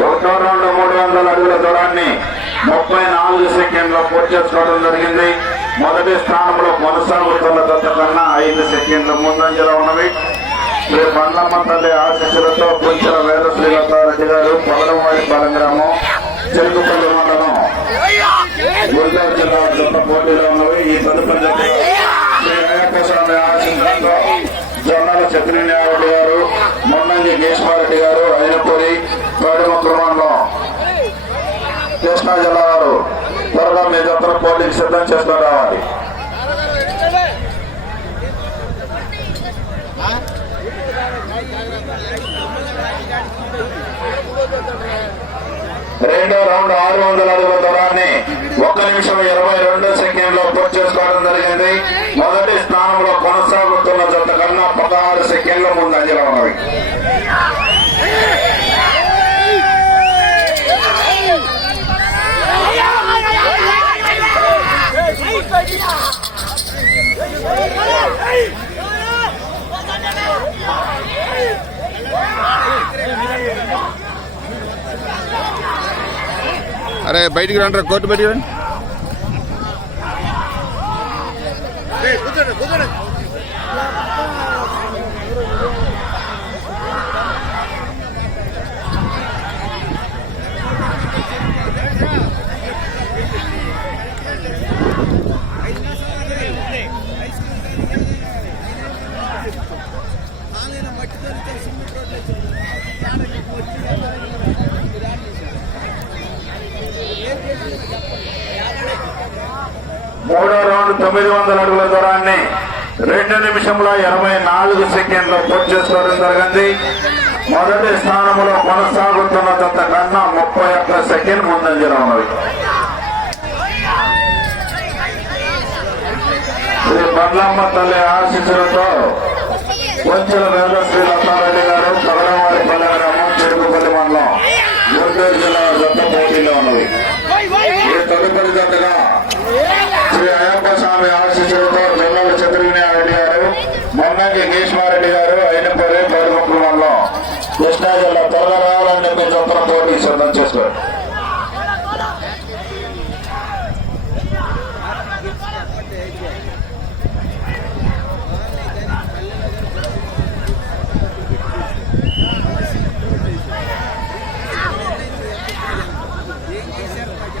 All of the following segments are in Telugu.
ఒకటో రౌండ్ మూడు వందల అడుగుల దూరాన్ని ముప్పై నాలుగు సెకండ్లో పూర్తి చేసుకోవడం జరిగింది. మొదటి స్థానంలో కొనసాగుతున్న దత్త కన్నా ఐదు సెకండ్ల ముందంజలో ఉన్నవి. శ్రీ పండ్లమ్మ తల్లి ఆశీస్సులతో కుంచెల వేద శ్రీలతారెడ్డి గారు పొగడవాడి పాలెం గ్రామం చెరుకుపల్లి మండలం గుంటూరు జిల్లా జత పోటీలో ఉన్నవి. ఈ తదుపరి జత శ్రీ అయ్యప్ప స్వామి ఆశీస్సులతో జొన్నాల చక్రన్యారెడ్డి గారు మొన్నంజి కేశవారెడ్డి గారు అయినపూరి కోడిముక్కల మండలం కృష్ణా జిల్లా వారు త్వరగా మీ జతల సిద్ధం రావాలి. రెండో రౌండ్ ఆరు వందల అడుగుల దూరాన్ని ఒక నిమిషం ఇరవై రెండు సెకండ్లో పూర్తి చేసుకోవడం జరిగింది. మొదటి స్థానం కొనసాగుతున్న జత కన్నా పదహారు సెకండ్ల ముందు అంజలో ఉన్నవి అరే బయటికి రండి కోర్టు బయటికి రండి మూడో రౌండ్ తొమ్మిది వందల అడుగుల దూరాన్ని రెండు నిమిషంలో ఇరవై నాలుగు సెకండ్లో పూర్తి చేసుకోవడం జరిగింది. మొదటి స్థానంలో కొనసాగుతున్న తంత కన్నా ముప్పై ఒక్క సెకండ్ ముందంజలో ఉన్నది శ్రీ బండ్లమ్మ తల్లి ఆశీస్సులతో కొంచెం వేద శ్రీ లతారెడ్డి గారు కవరవారి పల్లె గ్రామం చెరుకుపల్లి మండలం గుంటూరు జిల్లా జత పోటీలో ఉన్నది ఈ తదుపరి జతగా శ్రీ అయ్యప్ప స్వామి ఆశీస్సులతో జొన్నల చంద్రగిరి గారు మొన్నంగి కేశవారెడ్డి గారు అయినపల్లి కోరిముక్కల మండలం కృష్ణా జిల్లా త్వరగా రావాలని చెప్పి జతల పోటీ సిద్ధం చేసుకోండి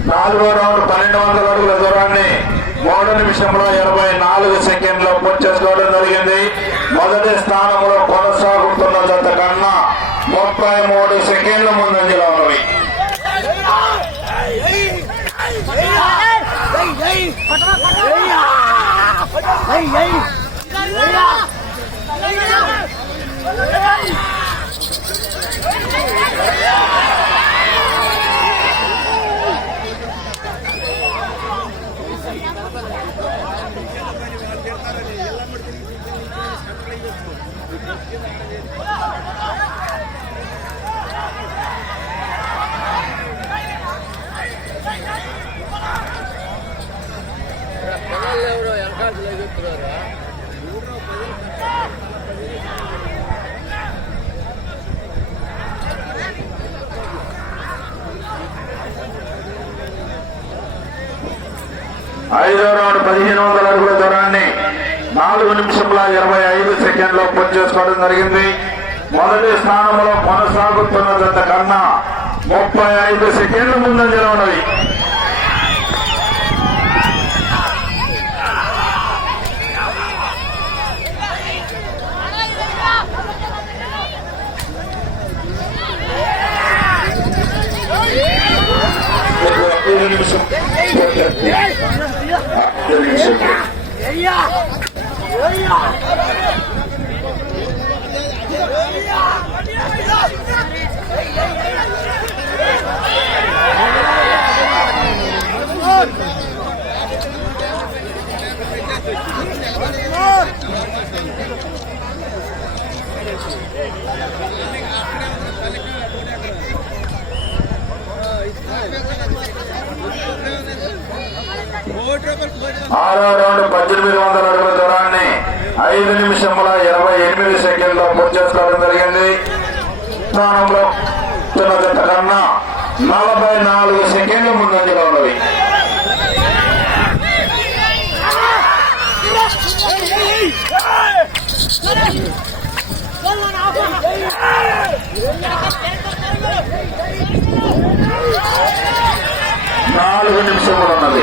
నాలుగో రౌండ్ పన్నెండు వందల అడుగుల దూరాన్ని మూడు నిమిషంలో ఎనభై నాలుగు సెకండ్లో పూర్తి చేసుకోవడం జరిగింది. మొదటి స్థానం ముప్పై మూడు సెకండ్ల ముందంజలో ఉన్నవి ఐదో రౌండ్ పదిహేను వందల అడుగుల దూరాన్ని నాలుగు నిమిషంల ఇరవై ఐదు సెకండ్లో పూర్తి చేసుకోవడం జరిగింది. మొదటి స్థానంలో కొనసాగుతున్న జత కన్నా ముప్పై ఐదు సెకండ్ల ముందంజలో ఉన్నది నిమిషం ఐదు నిమిషం ఆరో రౌండ్ పద్దెనిమిది వందల అడుగుల దూరాన్ని ఐదు నిమిషముల ఇరవై ఎనిమిది సెకండ్లో పూర్తి చేసుకోవడం జరిగింది స్థానంలో జత కన్నా నలభై నాలుగు సెకండ్ల ముందంజలో ఉన్నవి. నాలుగు నిమిషములు ఉన్నది.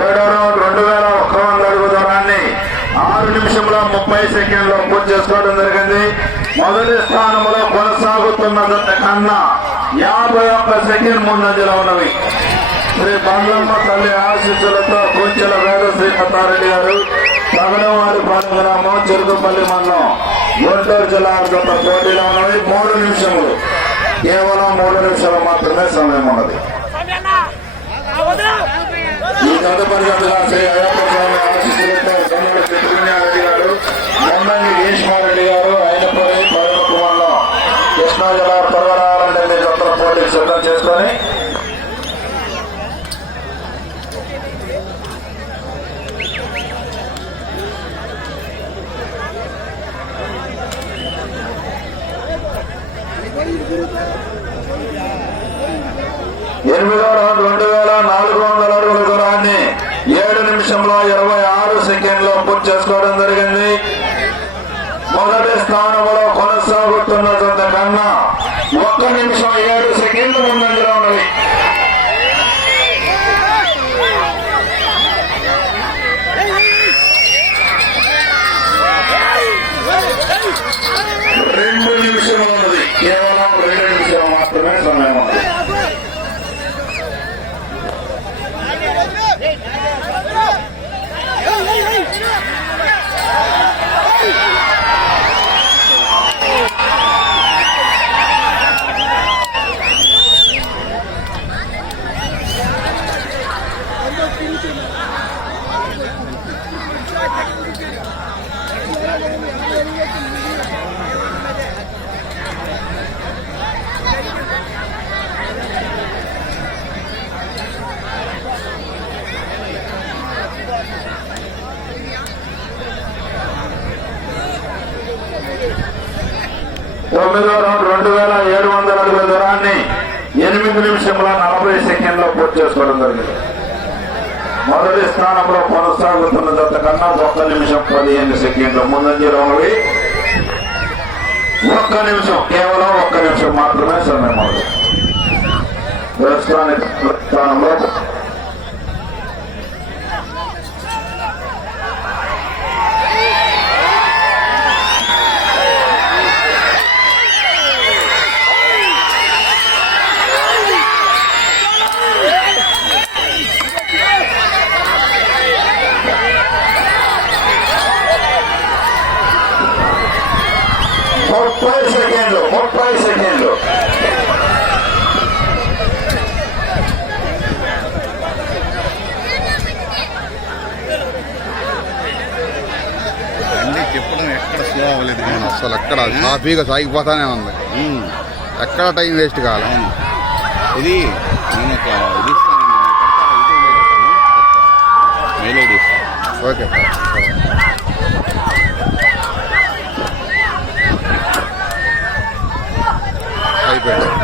ఏడో రౌండ్ రెండు వేల ఒక్క వంద అడుగు దూరాన్ని ఆరు నిమిషముల ముప్పై సెకండ్లో పూర్తి చేసుకోవడం జరిగింది. మొదటి స్థానంలో కొనసాగుతున్న కన్నా యాభై ఒక్క సెకండ్ ముందంజలో ఉన్నవి. శ్రీ బండ్లమ్మ తల్లి ఆశీస్సులతో కొంచెల వేద శ్రీమతారెడ్డి గారు తగనవారి పాలెం గ్రామం చెరుకుపల్లి మండలం గుంటూరు జిల్లా జత పోటీలో ఉన్నవి. మూడు నిమిషములు. కేవలం మూడు నిమిషాలు మాత్రమే సమయం ఉన్నది. ఈ తదుపరి జతగా శ్రీ అయ్యప్ప స్వామి ఆశీస్సులతో మొండంగి భీష్మారెడ్డి గారు అయినపల్లి పరమకు మండలం కృష్ణా జిల్లా పర్వరాలంటే జతల పోటీకి సిద్ధం చేసుకొని ఎనిమిదో రౌండ్ రెండు వేల నాలుగు వందల అడుగుల దూరాన్ని ఏడు నిమిషంలో ఇరవై ఆరు సెకండ్లో పూర్తి చేసుకోవడం జరిగింది మొదటి స్థానంలో కొనసాగుతున్న జత కన్నా ఒక్క నిమిషం ఏడు సెకండ్లు ముందంజలో ఉన్నది రెండు నిమిషం ఉన్నది కేవలం రెండు నిమిషాలు మాత్రమే సమయం ఉన్నది తొమ్మిదో రౌండ్ రెండు వేల ఏడు వందల అడుగుల దూరాన్ని ఎనిమిది నిమిషముల నలభై సెకండ్లో పూర్తి చేసుకోవడం జరిగింది. మొదటి స్థానంలో కొనసాగుతున్న జత కన్నా ఒక్క నిమిషం పదిహేను సెకండ్లు. ముందంజలో ఉన్నవి ఒక్క నిమిషం కేవలం ఒక్క నిమిషం మాత్రమే సమయం ప్రస్తుతానికి స్థానంలో ముప్పై సెకండ్లు ముప్పై సెకండ్లు చెప్పడం ఎక్కడ స్లో అవ్వలేదు అసలు ఎక్కడ సాఫీగా సాగిపోతానే ఉంది. ఎక్కడ టైం వేస్ట్ కావాలి? అవును. ఇది నేను ఒక ఇది ఇస్తాను ground.